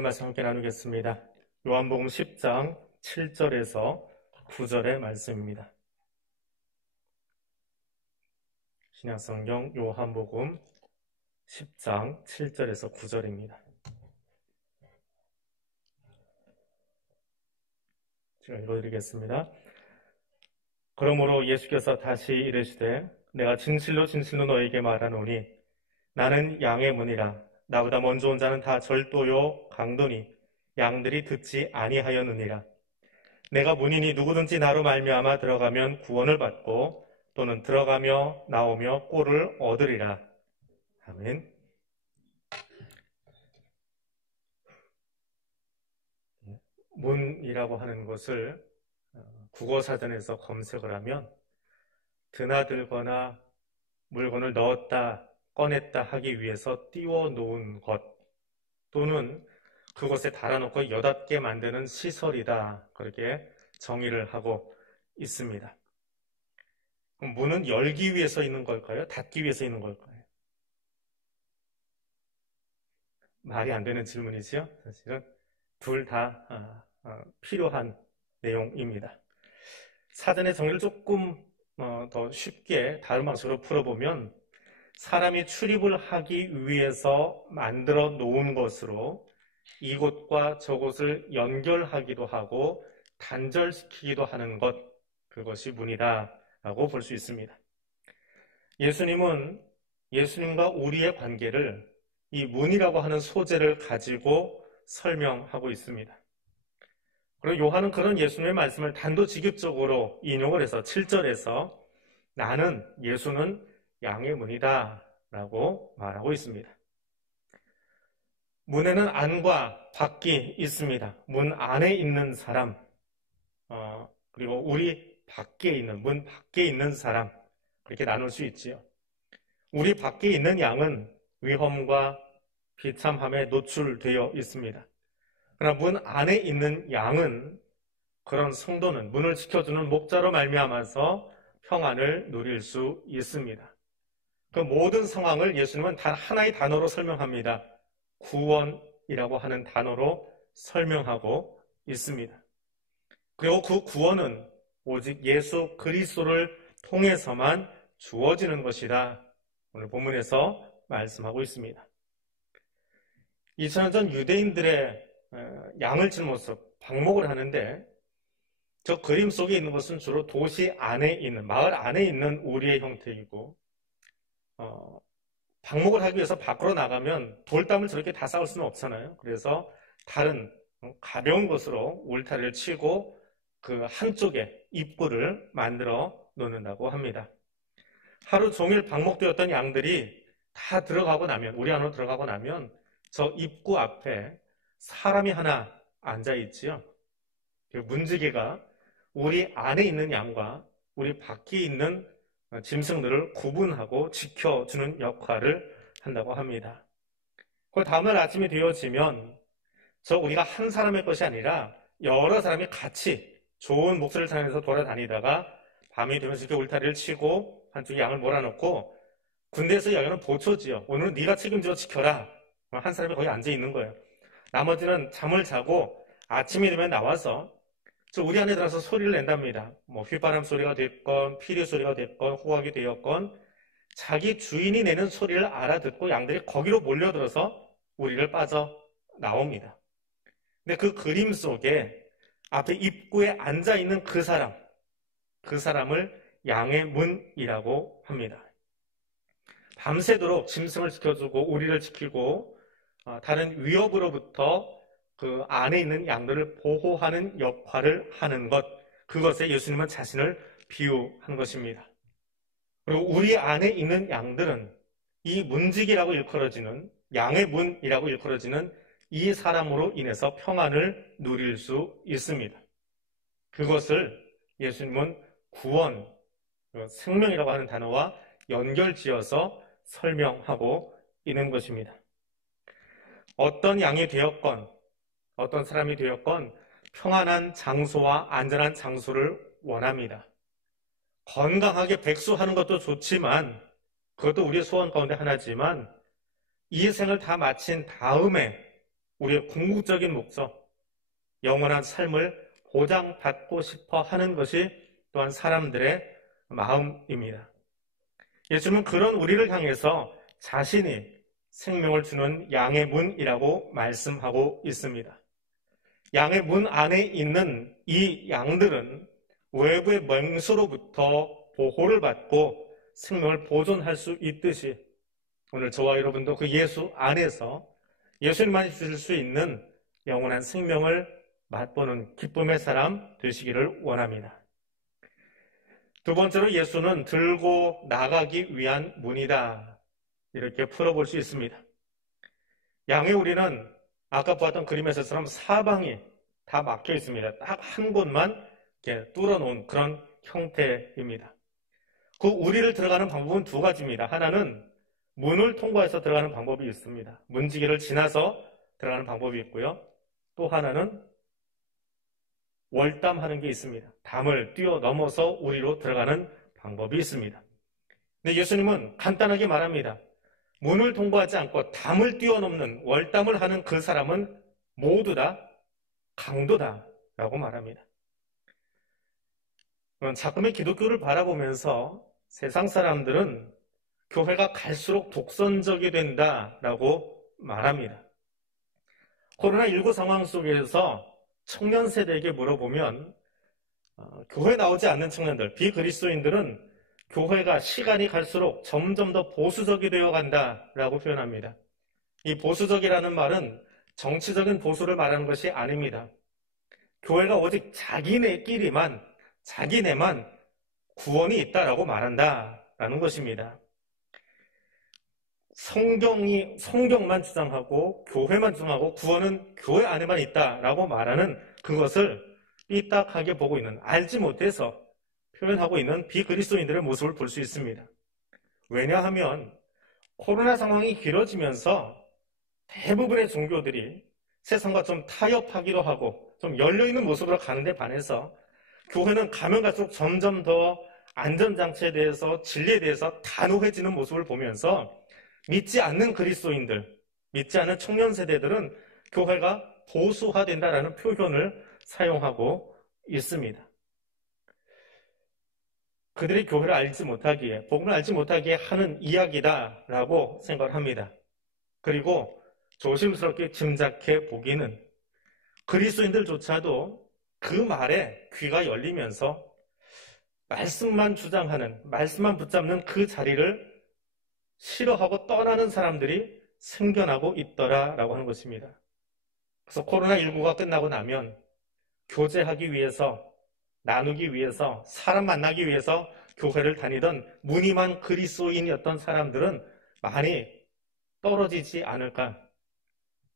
말씀 함께 나누겠습니다. 요한복음 10장 7절에서 9절의 말씀입니다. 신약성경 요한복음 10장 7절에서 9절입니다. 제가 읽어드리겠습니다. 그러므로 예수께서 다시 이르시되 내가 진실로 진실로 너에게 말하노니 나는 양의 문이라. 나보다 먼저 온 자는 다 절도요 강도니 양들이 듣지 아니하였느니라. 내가 문이니 누구든지 나로 말미암아 들어가면 구원을 받고 또는 들어가며 나오며 꼴을 얻으리라. 아멘. 문이라고 하는 것을 국어사전에서 검색을 하면 드나들거나 물건을 넣었다 꺼냈다 하기 위해서 띄워 놓은 것 또는 그것에 달아놓고 여닫게 만드는 시설이다, 그렇게 정의를 하고 있습니다. 그럼 문은 열기 위해서 있는 걸까요? 닫기 위해서 있는 걸까요? 말이 안 되는 질문이죠. 사실은 둘 다 필요한 내용입니다. 사전의 정의를 조금 더 쉽게 다른 방식으로 풀어보면 사람이 출입을 하기 위해서 만들어 놓은 것으로 이곳과 저곳을 연결하기도 하고 단절시키기도 하는 것, 그것이 문이다라고 볼 수 있습니다. 예수님과 우리의 관계를 이 문이라고 하는 소재를 가지고 설명하고 있습니다. 그리고 요한은 그런 예수님의 말씀을 단도직입적으로 인용을 해서 7절에서 나는 예수는 양의 문이다 라고 말하고 있습니다. 문에는 안과 밖이 있습니다. 문 안에 있는 사람, 그리고 우리 밖에 있는, 문 밖에 있는 사람, 그렇게 나눌 수 있지요. 우리 밖에 있는 양은 위험과 비참함에 노출되어 있습니다. 그러나 문 안에 있는 양은, 그런 성도는 문을 지켜주는 목자로 말미암아서 평안을 누릴 수 있습니다. 그 모든 상황을 예수님은 단 하나의 단어로 설명합니다. 구원이라고 하는 단어로 설명하고 있습니다. 그리고 그 구원은 오직 예수 그리스도를 통해서만 주어지는 것이다, 오늘 본문에서 말씀하고 있습니다. 2000년 전 유대인들의 양을 치는 모습, 방목을 하는데 저 그림 속에 있는 것은 주로 도시 안에 있는, 마을 안에 있는 우리의 형태이고, 방목을 하기 위해서 밖으로 나가면 돌담을 저렇게 다 쌓을 수는 없잖아요. 그래서 다른 가벼운 것으로 울타리를 치고 그 한쪽에 입구를 만들어 놓는다고 합니다. 하루 종일 방목되었던 양들이 다 들어가고 나면, 우리 안으로 들어가고 나면 저 입구 앞에 사람이 하나 앉아있지요. 그 문지기가 우리 안에 있는 양과 우리 밖에 있는 짐승들을 구분하고 지켜주는 역할을 한다고 합니다. 그 다음날 아침이 되어지면 우리가 한 사람의 것이 아니라 여러 사람이 같이 좋은 목소리를 타면서 돌아다니다가 밤이 되면서 이렇게 울타리를 치고 한쪽에 양을 몰아넣고, 군대에서 여기는 보초지요. 오늘은 네가 책임져 지켜라. 한 사람이 거기 앉아있는 거예요. 나머지는 잠을 자고 아침이 되면 나와서 우리 안에 들어서 소리를 낸답니다. 휘바람 소리가 됐건 피리 소리가 됐건 호각이 되었건 자기 주인이 내는 소리를 알아듣고 양들이 거기로 몰려들어서 우리를 빠져나옵니다. 근데 그 그림 속에 앞에 입구에 앉아있는 그 사람을 양의 문이라고 합니다. 밤새도록 짐승을 지켜주고 우리를 지키고 다른 위협으로부터 그 안에 있는 양들을 보호하는 역할을 하는 것, 그것에 예수님은 자신을 비유한 것입니다. 그리고 우리 안에 있는 양들은 이 문지기라고 일컬어지는, 양의 문이라고 일컬어지는 이 사람으로 인해서 평안을 누릴 수 있습니다. 그것을 예수님은 구원, 생명이라고 하는 단어와 연결지어서 설명하고 있는 것입니다. 어떤 양이 되었건 어떤 사람이 되었건 평안한 장소와 안전한 장소를 원합니다. 건강하게 백수하는 것도 좋지만, 그것도 우리의 소원 가운데 하나지만 이 생을 다 마친 다음에 우리의 궁극적인 목적, 영원한 삶을 보장받고 싶어 하는 것이 또한 사람들의 마음입니다. 예수님은 그런 우리를 향해서 자신이 생명을 주는 양의 문이라고 말씀하고 있습니다. 양의 문 안에 있는 이 양들은 외부의 맹수로부터 보호를 받고 생명을 보존할 수 있듯이 오늘 저와 여러분도 그 예수 안에서 예수님만이 주실 수 있는 영원한 생명을 맛보는 기쁨의 사람 되시기를 원합니다. 두 번째로 예수는 들고 나가기 위한 문이다. 이렇게 풀어볼 수 있습니다. 양의 우리는 아까 보았던 그림에서처럼 사방이 다 막혀 있습니다. 딱 한 곳만 이렇게 뚫어놓은 그런 형태입니다. 그 우리를 들어가는 방법은 두 가지입니다. 하나는 문을 통과해서 들어가는 방법이 있습니다. 문지기를 지나서 들어가는 방법이 있고요. 또 하나는 월담하는 게 있습니다. 담을 뛰어넘어서 우리로 들어가는 방법이 있습니다. 근데 예수님은 간단하게 말합니다. 문을 통과하지 않고 담을 뛰어넘는 월담을 하는 그 사람은 모두 다 강도다라고 말합니다. 자꾸만 기독교를 바라보면서 세상 사람들은 교회가 갈수록 독선적이 된다라고 말합니다. 코로나19 상황 속에서 청년 세대에게 물어보면 교회 나오지 않는 청년들, 비그리스도인들은 교회가 시간이 갈수록 점점 더 보수적이 되어 간다라고 표현합니다. 이 보수적이라는 말은 정치적인 보수를 말하는 것이 아닙니다. 교회가 오직 자기네끼리만, 자기네만 구원이 있다라고 말한다라는 것입니다. 성경만 주장하고 교회만 주장하고 구원은 교회 안에만 있다라고 말하는 그것을 삐딱하게 보고 있는, 알지 못해서 표현하고 있는 비그리스도인들의 모습을 볼 수 있습니다. 왜냐하면 코로나 상황이 길어지면서 대부분의 종교들이 세상과 좀 타협하기로 하고 좀 열려있는 모습으로 가는데 반해서 교회는 가면 갈수록 점점 더 안전장치에 대해서, 진리에 대해서 단호해지는 모습을 보면서 믿지 않는 그리스도인들, 믿지 않는 청년 세대들은 교회가 보수화된다라는 표현을 사용하고 있습니다. 그들이 교회를 알지 못하기에, 복음을 알지 못하기에 하는 이야기다라고 생각을 합니다. 그리고 조심스럽게 짐작해 보기는 그리스도인들조차도 그 말에 귀가 열리면서 말씀만 주장하는, 말씀만 붙잡는 그 자리를 싫어하고 떠나는 사람들이 생겨나고 있더라라고 하는 것입니다. 그래서 코로나19가 끝나고 나면 교제하기 위해서, 나누기 위해서, 사람 만나기 위해서 교회를 다니던 무늬만 그리스도인이었던 사람들은 많이 떨어지지 않을까.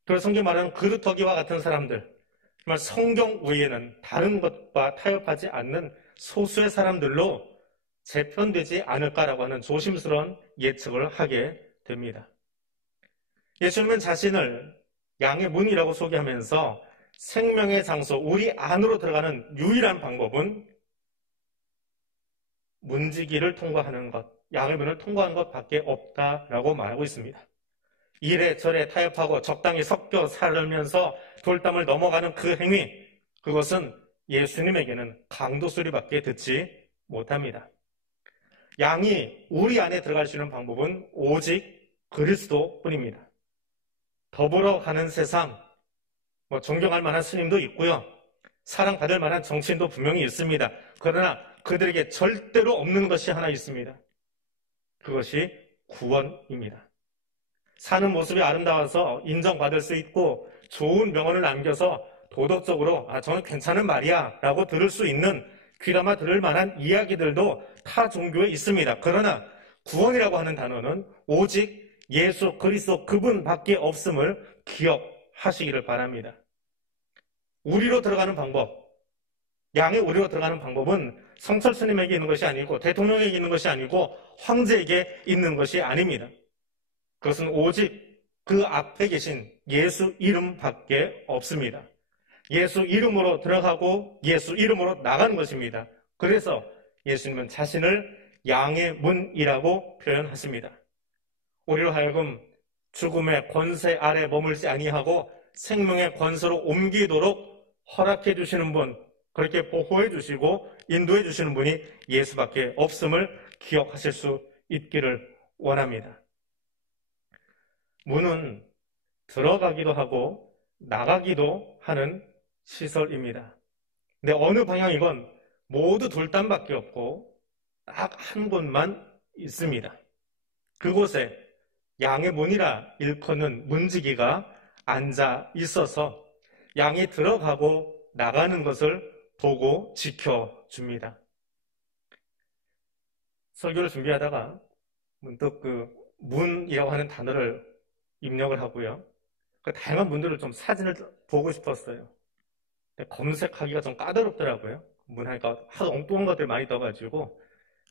그래서 성경 말하는 그루터기와 같은 사람들, 정말 성경 외에는 다른 것과 타협하지 않는 소수의 사람들로 재편되지 않을까라고 하는 조심스러운 예측을 하게 됩니다. 예수님은 자신을 양의 문이라고 소개하면서 생명의 장소, 우리 안으로 들어가는 유일한 방법은 문지기를 통과하는 것, 양의 문을 통과하는 것밖에 없다라고 말하고 있습니다. 이래저래 타협하고 적당히 섞여 살면서 돌담을 넘어가는 그 행위, 그것은 예수님에게는 강도 소리밖에 듣지 못합니다. 양이 우리 안에 들어갈 수 있는 방법은 오직 그리스도뿐입니다. 더불어 가는 세상, 존경할 만한 스님도 있고요. 사랑받을 만한 정치인도 분명히 있습니다. 그러나 그들에게 절대로 없는 것이 하나 있습니다. 그것이 구원입니다. 사는 모습이 아름다워서 인정받을 수 있고 좋은 명언을 남겨서 도덕적으로 저는 괜찮은 말이야 라고 들을 수 있는, 귀담아 들을 만한 이야기들도 타 종교에 있습니다. 그러나 구원이라고 하는 단어는 오직 예수 그리스도 그분밖에 없음을 기억하시기를 바랍니다. 우리로 들어가는 방법, 양의 우리로 들어가는 방법은 성철 스님에게 있는 것이 아니고 대통령에게 있는 것이 아니고 황제에게 있는 것이 아닙니다. 그것은 오직 그 앞에 계신 예수 이름밖에 없습니다. 예수 이름으로 들어가고 예수 이름으로 나가는 것입니다. 그래서 예수님은 자신을 양의 문이라고 표현하십니다. 우리로 하여금 죽음의 권세 아래 머물지 아니하고 생명의 권세로 옮기도록 허락해 주시는 분, 그렇게 보호해 주시고 인도해 주시는 분이 예수밖에 없음을 기억하실 수 있기를 원합니다. 문은 들어가기도 하고 나가기도 하는 시설입니다. 근데 어느 방향이건 모두 돌담밖에 없고 딱 한 곳만 있습니다. 그곳에 양의 문이라 일컫는 문지기가 앉아 있어서 양이 들어가고 나가는 것을 보고 지켜줍니다. 설교를 준비하다가 문득 그 문이라고 하는 단어를 입력을 하고요. 그 다양한 문들을 좀 사진을 보고 싶었어요. 검색하기가 좀 까다롭더라고요. 문 하니까 하도 엉뚱한 것들 많이 떠가지고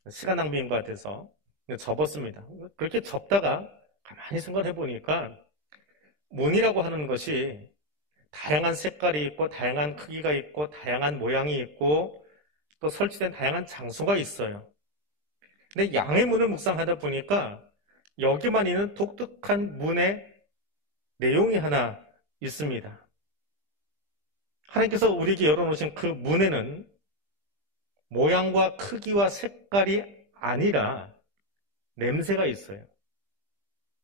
시간 낭비인 것 같아서 접었습니다. 그렇게 접다가 가만히 생각해 보니까 문이라고 하는 것이 다양한 색깔이 있고 다양한 크기가 있고 다양한 모양이 있고 또 설치된 다양한 장소가 있어요. 근데 양의 문을 묵상하다 보니까 여기만 있는 독특한 문의 내용이 하나 있습니다. 하나님께서 우리에게 열어놓으신 그 문에는 모양과 크기와 색깔이 아니라 냄새가 있어요.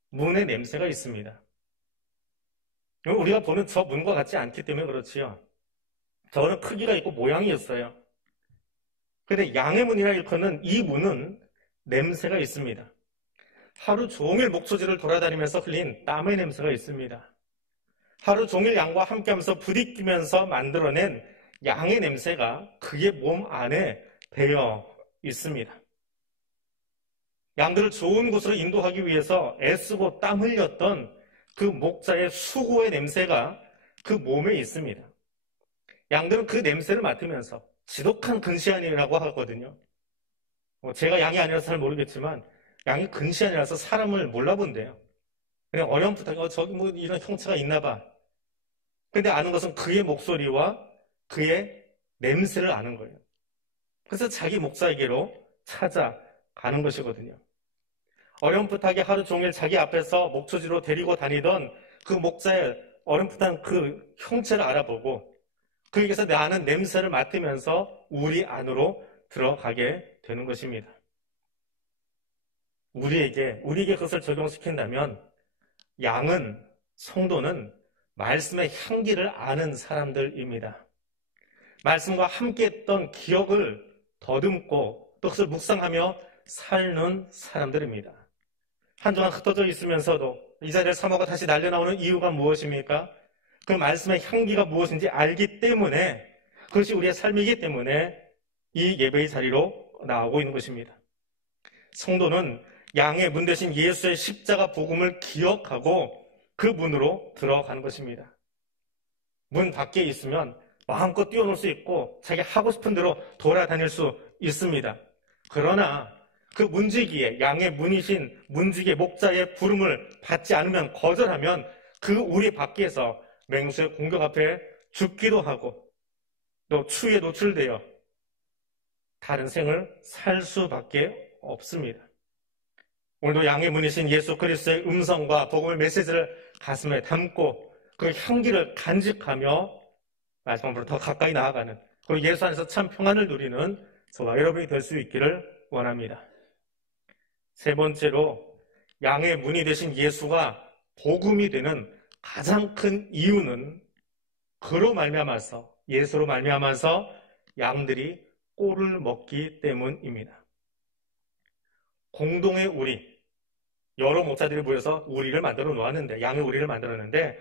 문에 냄새가 있습니다. 우리가 보는 저 문과 같지 않기 때문에 그렇지요. 저거는 크기가 있고 모양이 있어요. 그런데 양의 문이라 일컫는 이 문은 냄새가 있습니다. 하루 종일 목초지를 돌아다니면서 흘린 땀의 냄새가 있습니다. 하루 종일 양과 함께하면서 부딪히면서 만들어낸 양의 냄새가 그의 몸 안에 배어 있습니다. 양들을 좋은 곳으로 인도하기 위해서 애쓰고 땀 흘렸던 그 목자의 수고의 냄새가 그 몸에 있습니다. 양들은 그 냄새를 맡으면서 지독한 근시안이라고 하거든요. 제가 양이 아니라서 잘 모르겠지만 양이 근시안이라서 사람을 몰라본대요. 그냥 어렴풋하게 저기 뭐 이런 형체가 있나 봐. 근데 아는 것은 그의 목소리와 그의 냄새를 아는 거예요. 그래서 자기 목자에게로 찾아가는 것이거든요. 어렴풋하게 하루 종일 자기 앞에서 목초지로 데리고 다니던 그 목자의 어렴풋한 그 형체를 알아보고 그에게서 나는 냄새를 맡으면서 우리 안으로 들어가게 되는 것입니다. 우리에게 그것을 적용시킨다면 양은, 성도는 말씀의 향기를 아는 사람들입니다. 말씀과 함께했던 기억을 더듬고 또 그것을 묵상하며 사는 사람들입니다. 한동안 흩어져 있으면서도 이 자리에 사모가 다시 날려나오는 이유가 무엇입니까? 그 말씀의 향기가 무엇인지 알기 때문에, 그것이 우리의 삶이기 때문에 이 예배의 자리로 나오고 있는 것입니다. 성도는 양의 문 대신 예수의 십자가 복음을 기억하고 그 문으로 들어가는 것입니다. 문 밖에 있으면 마음껏 뛰어놀 수 있고 자기 하고 싶은 대로 돌아다닐 수 있습니다. 그러나 그 문지기의, 양의 문이신 문지기의 목자의 부름을 받지 않으면, 거절하면 그 우리 밖에서 맹수의 공격 앞에 죽기도 하고 또 추위에 노출되어 다른 생을 살 수밖에 없습니다. 오늘도 양의 문이신 예수 그리스도의 음성과 복음의 메시지를 가슴에 담고 그 향기를 간직하며 마지막으로 더 가까이 나아가는, 그리고 예수 안에서 참 평안을 누리는 저와 여러분이 될 수 있기를 원합니다. 세 번째로, 양의 문이 되신 예수가 복음이 되는 가장 큰 이유는 그로 말미암아서, 예수로 말미암아서 양들이 꼴을 먹기 때문입니다. 공동의 우리, 여러 목자들이 모여서 우리를 만들어 놓았는데, 양의 우리를 만들었는데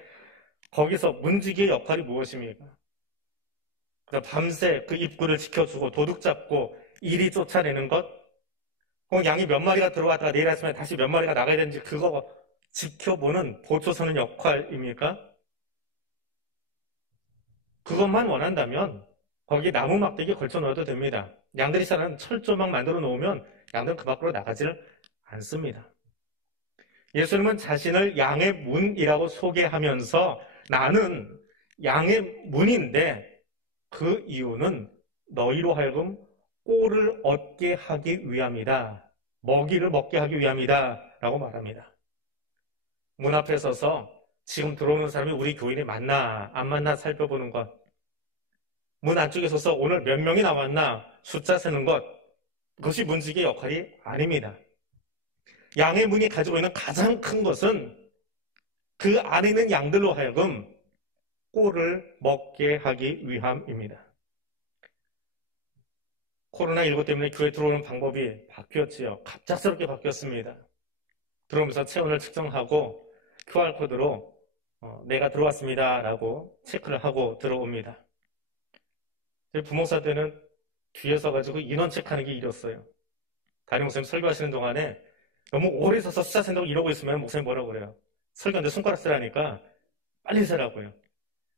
거기서 문지기의 역할이 무엇입니까? 밤새 그 입구를 지켜주고 도둑 잡고 이리 쫓아내는 것, 혹은 양이 몇 마리가 들어왔다가 내일 아침에 다시 몇 마리가 나가야 되는지 그거 지켜보는 보초서는 역할입니까? 그것만 원한다면 거기 나무 막대기 걸쳐 놓아도 됩니다. 양들이 사는 철조망 만들어 놓으면 양들은 그 밖으로 나가지를 않습니다. 예수님은 자신을 양의 문이라고 소개하면서 나는 양의 문인데 그 이유는 너희로 하여금 꼴을 얻게 하기 위함이다. 먹이를 먹게 하기 위함이다. 라고 말합니다. 문 앞에 서서 지금 들어오는 사람이 우리 교인이 맞나 안 맞나 살펴보는 것, 문 안쪽에 서서 오늘 몇 명이 나왔나 숫자 세는 것, 그것이 문지기의 역할이 아닙니다. 양의 문이 가지고 있는 가장 큰 것은 그 안에 있는 양들로 하여금 꼴을 먹게 하기 위함입니다. 코로나19 때문에 교회 들어오는 방법이 바뀌었지요. 갑작스럽게 바뀌었습니다. 들어오면서 체온을 측정하고 QR코드로 내가 들어왔습니다 라고 체크를 하고 들어옵니다. 저희 부목사 때는 뒤에 서가지고 인원 체크하는 게 일이었어요. 담임 목사님 설교하시는 동안에 너무 오래 서서 숫자 센다고 이러고 있으면 목사님 뭐라고 그래요? 설교하는데 손가락 쓰라니까 빨리 세라고요.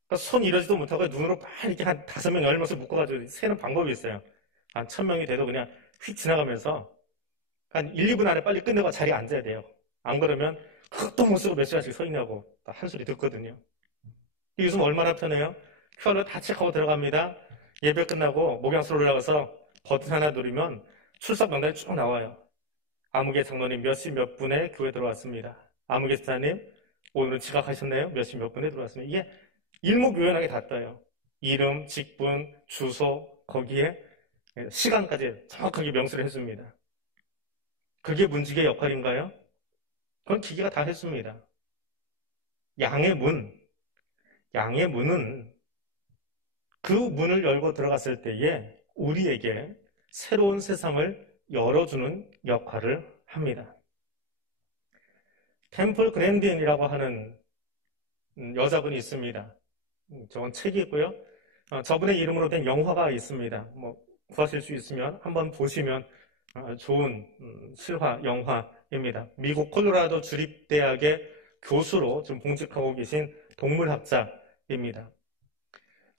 그러니까 손 이러지도 못하고 눈으로 빨리 이렇게 한 5명, 10명씩 묶어가지고 세는 방법이 있어요. 한 1000명이 돼도 그냥 휙 지나가면서 한 1, 2분 안에 빨리 끝내고 자리에 앉아야 돼요. 안 그러면 그것도 못 쓰고 몇 시간씩 서 있냐고 한 소리 듣거든요. 요즘 얼마나 편해요? QR로 다 체크하고 들어갑니다. 예배 끝나고 목양소로 올라가서 버튼 하나 누르면 출석 명단이 쭉 나와요. 아무개 장로님 몇 시 몇 분에 교회 들어왔습니다. 아무개 집사님 오늘은 지각하셨나요? 몇 시 몇 분에 들어왔습니다. 이게 일목요연하게 다 떠요. 이름, 직분, 주소, 거기에 시간까지 정확하게 명시를 해줍니다. 그게 문지기의 역할인가요? 그건 기계가 다 했습니다. 양의 문은 그 문을 열고 들어갔을 때에 우리에게 새로운 세상을 열어주는 역할을 합니다. 템플 그랜딘이라고 하는 여자분이 있습니다. 저건 책이 있고요. 저분의 이름으로 된 영화가 있습니다. 구하실 수 있으면 한번 보시면 좋은 실화 영화입니다. 미국 콜로라도 주립대학의 교수로 지금 봉직하고 계신 동물학자입니다.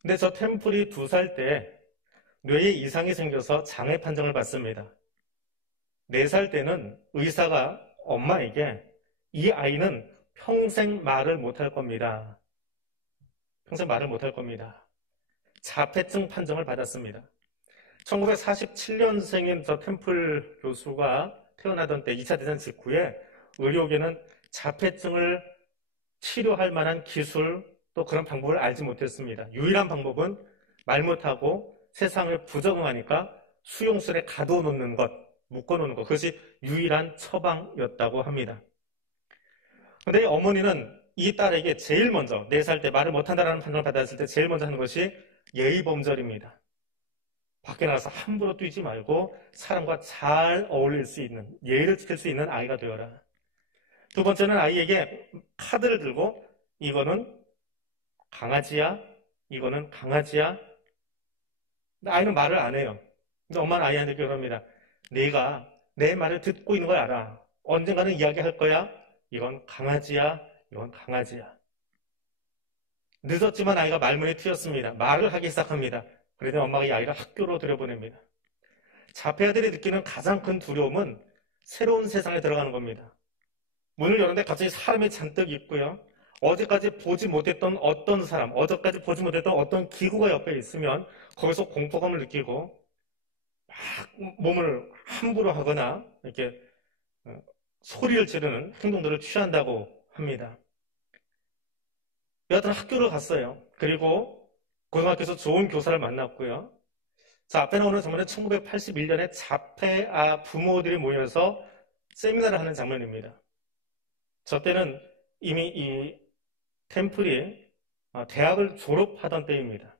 근데 저 템플이 2살 때 뇌에 이상이 생겨서 장애 판정을 받습니다. 4살 때는 의사가 엄마에게 이 아이는 평생 말을 못할 겁니다. 평생 말을 못할 겁니다. 자폐증 판정을 받았습니다. 1947년생인 저 템플 교수가 태어나던 때 2차 대전 직후에 의료계는 자폐증을 치료할 만한 기술 또 그런 방법을 알지 못했습니다. 유일한 방법은 말 못하고 세상을 부적응하니까 수용실에 가둬놓는 것, 묶어놓는 것, 그것이 유일한 처방이었다고 합니다. 그런데 어머니는 이 딸에게 제일 먼저 4살 때 말을 못한다는 판정을 받았을 때 제일 먼저 하는 것이 예의범절입니다. 밖에 나가서 함부로 뛰지 말고 사람과 잘 어울릴 수 있는, 예의를 지킬 수 있는 아이가 되어라. 2번째는 아이에게 카드를 들고 이거는 강아지야, 이거는 강아지야. 근데 아이는 말을 안 해요. 근데 엄마는 아이한테 그럽니다. 네가 내 말을 듣고 있는 걸 알아. 언젠가는 이야기할 거야. 이건 강아지야, 이건 강아지야. 늦었지만 아이가 말문이 트였습니다. 말을 하기 시작합니다. 그래서 엄마가 이 아이를 학교로 들여보냅니다. 자폐아들이 느끼는 가장 큰 두려움은 새로운 세상에 들어가는 겁니다. 문을 열었는데 갑자기 사람이 잔뜩 있고요. 어제까지 보지 못했던 어떤 사람, 어제까지 보지 못했던 어떤 기구가 옆에 있으면 거기서 공포감을 느끼고 막 몸을 함부로 하거나 이렇게 소리를 지르는 행동들을 취한다고 합니다. 여하튼 학교를 갔어요. 그리고 고등학교에서 좋은 교사를 만났고요. 자, 앞에 나오는 장면은 1981년에 자폐아 부모들이 모여서 세미나를 하는 장면입니다. 저 때는 이미 이 템플이 대학을 졸업하던 때입니다.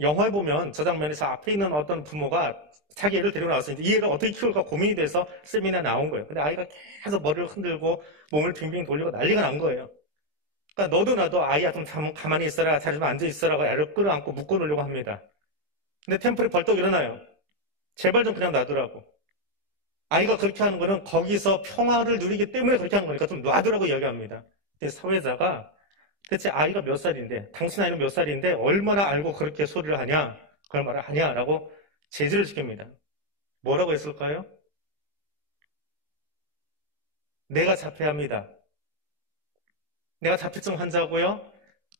영화에 보면 저 장면에서 앞에 있는 어떤 부모가 자기 애를 데리고 나왔어요. 이 애를 어떻게 키울까 고민이 돼서 세미나에 나온 거예요. 근데 아이가 계속 머리를 흔들고 몸을 빙빙 돌리고 난리가 난 거예요. 그러니까 너도 나도 아이야 좀 가만히 있어라, 자리 좀 앉아 있어라고 애를 끌어안고 묶어놓으려고 합니다. 근데 템플이 벌떡 일어나요. 제발 좀 그냥 놔두라고. 아이가 그렇게 하는 거는 거기서 평화를 누리기 때문에 그렇게 하는 거니까 좀 놔두라고 이야기합니다. 근데 사회자가 대체 아이가 몇 살인데, 당신 아이는 몇 살인데 얼마나 알고 그렇게 소리를 하냐, 그런 말을 하냐 라고 제지를 시킵니다. 뭐라고 했을까요? 내가 자폐합니다. 내가 자폐증 환자고요.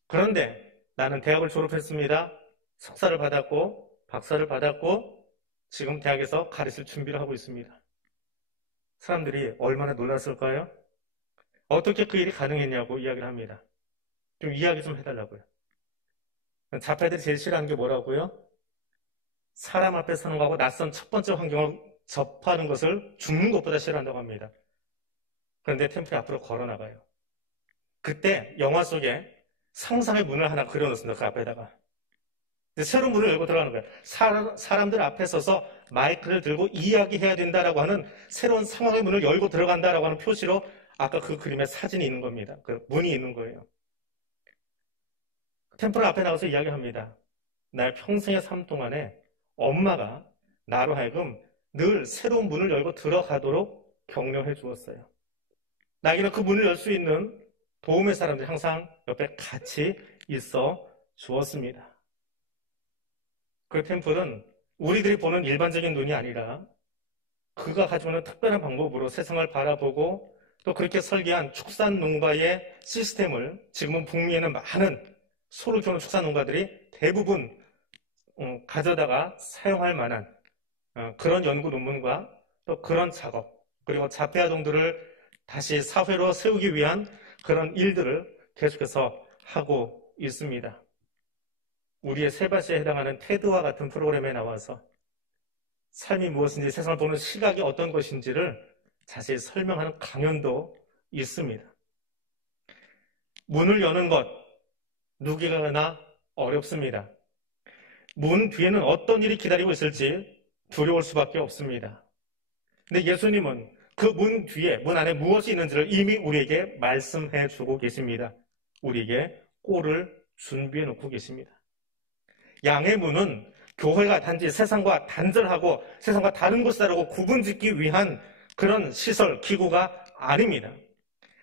그런데 나는 대학을 졸업했습니다. 석사를 받았고 박사를 받았고 지금 대학에서 가르칠 준비를 하고 있습니다. 사람들이 얼마나 놀랐을까요? 어떻게 그 일이 가능했냐고 이야기를 합니다. 좀 이야기 좀 해달라고요. 자폐들이 제일 싫어하는 게 뭐라고요? 사람 앞에 서는 거하고 낯선 첫 번째 환경을 접하는 것을 죽는 것보다 싫어한다고 합니다. 그런데 템플이 앞으로 걸어 나가요. 그때 영화 속에 상상의 문을 하나 그려놓습니다. 그 앞에다가. 새로운 문을 열고 들어가는 거예요. 사람들 앞에 서서 마이크를 들고 이야기해야 된다라고 하는 새로운 상황의 문을 열고 들어간다라고 하는 표시로 아까 그 그림에 사진이 있는 겁니다. 그 문이 있는 거예요. 템플 앞에 나가서 이야기합니다. 나의 평생의 삶 동안에 엄마가 나로 하여금 늘 새로운 문을 열고 들어가도록 격려해 주었어요. 나에게는 그 문을 열 수 있는 도움의 사람들이 항상 옆에 같이 있어 주었습니다. 그 템플은 우리들이 보는 일반적인 눈이 아니라 그가 가지고 있는 특별한 방법으로 세상을 바라보고 또 그렇게 설계한 축산농가의 시스템을 지금은 북미에는 많은 소를 키우는 축산농가들이 대부분 가져다가 사용할 만한 그런 연구 논문과 또 그런 작업 그리고 자폐 아동들을 다시 사회로 세우기 위한 그런 일들을 계속해서 하고 있습니다. 우리의 세바시에 해당하는 테드와 같은 프로그램에 나와서 삶이 무엇인지 세상을 보는 시각이 어떤 것인지를 자세히 설명하는 강연도 있습니다. 문을 여는 것 누구나 어렵습니다. 문 뒤에는 어떤 일이 기다리고 있을지 두려울 수밖에 없습니다. 근데 예수님은 그 문 뒤에, 문 안에 무엇이 있는지를 이미 우리에게 말씀해 주고 계십니다. 우리에게 꼴을 준비해 놓고 계십니다. 양의 문은 교회가 단지 세상과 단절하고 세상과 다른 곳이라고 구분짓기 위한 그런 시설, 기구가 아닙니다.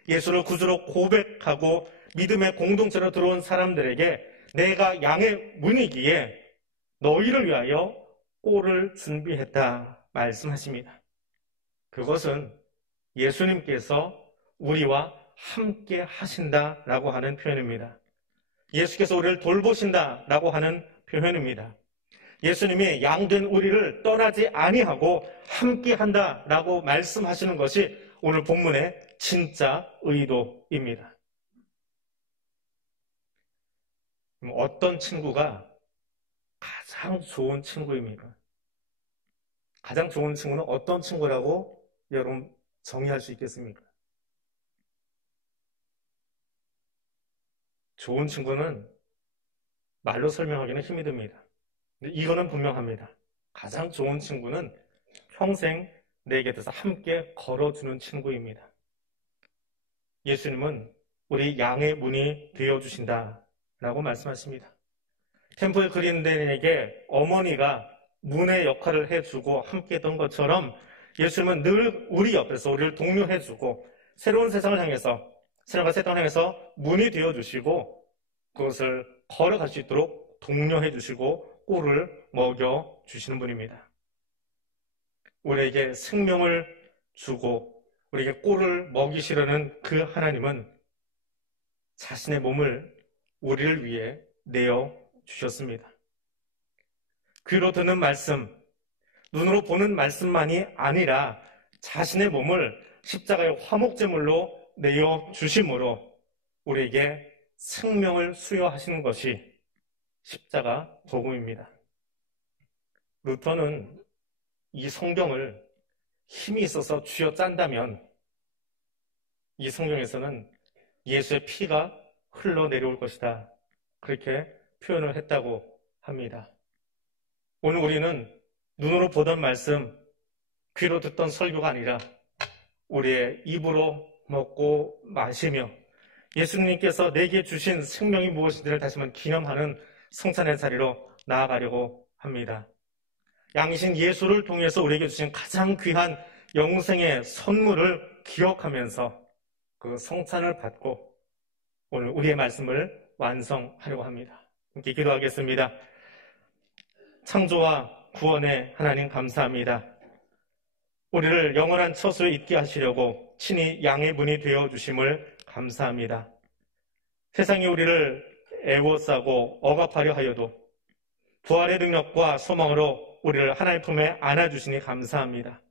예수를 구주로 고백하고 믿음의 공동체로 들어온 사람들에게 내가 양의 문이기에 너희를 위하여 꼴을 준비했다 말씀하십니다. 그것은 예수님께서 우리와 함께 하신다라고 하는 표현입니다. 예수께서 우리를 돌보신다라고 하는 표현입니다. 예수님이 양된 우리를 떠나지 아니하고 함께 한다라고 말씀하시는 것이 오늘 본문의 진짜 의도입니다. 어떤 친구가 가장 좋은 친구입니까? 가장 좋은 친구는 어떤 친구라고 여러분 정의할 수 있겠습니까? 좋은 친구는 말로 설명하기는 힘이 듭니다. 이거는 분명합니다. 가장 좋은 친구는 평생 내 곁에서 함께 걸어주는 친구입니다. 예수님은 우리 양의 문이 되어주신다라고 말씀하십니다. 템플 그린덴에게 어머니가 문의 역할을 해주고 함께 했던 것처럼 예수님은 늘 우리 옆에서 우리를 독려해주고 새로운 세상을 향해서 세상과 세상을 향해서 문이 되어주시고 그것을 걸어갈 수 있도록 독려해주시고 꼴을 먹여주시는 분입니다. 우리에게 생명을 주고 우리에게 꼴을 먹이시려는 그 하나님은 자신의 몸을 우리를 위해 내어주셨습니다. 귀로 듣는 말씀, 눈으로 보는 말씀만이 아니라 자신의 몸을 십자가의 화목제물로 내어주심으로 우리에게 생명을 수여하시는 것이 십자가 복음입니다. 루터는 이 성경을 힘이 있어서 쥐어짠다면 이 성경에서는 예수의 피가 흘러내려올 것이다. 그렇게 표현을 했다고 합니다. 오늘 우리는 눈으로 보던 말씀, 귀로 듣던 설교가 아니라 우리의 입으로 먹고 마시며 예수님께서 내게 주신 생명이 무엇인지를 다시 한번 기념하는 성찬의 자리로 나아가려고 합니다. 양이신 예수를 통해서 우리에게 주신 가장 귀한 영생의 선물을 기억하면서 그 성찬을 받고 오늘 우리의 말씀을 완성하려고 합니다. 함께 기도하겠습니다. 창조와 구원의 하나님 감사합니다. 우리를 영원한 처소에 있게 하시려고 친히 양의 문이 되어주심을 감사합니다. 세상이 우리를 애워싸고 억압하려 하여도 부활의 능력과 소망으로 우리를 하나님 품에 안아주시니 감사합니다.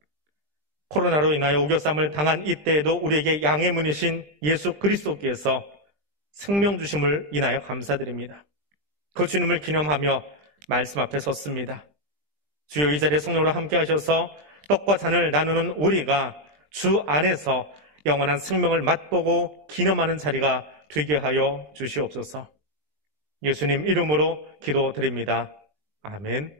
코로나로 인하여 우겨쌈을 당한 이때에도 우리에게 양의 문이신 예수 그리스도께서 생명 주심을 인하여 감사드립니다. 그 주님을 기념하며 말씀 앞에 섰습니다. 주여, 이 자리에 성령으로 함께 하셔서 떡과 잔을 나누는 우리가 주 안에서 영원한 생명을 맛보고 기념하는 자리가 되게 하여 주시옵소서. 예수님 이름으로 기도드립니다. 아멘.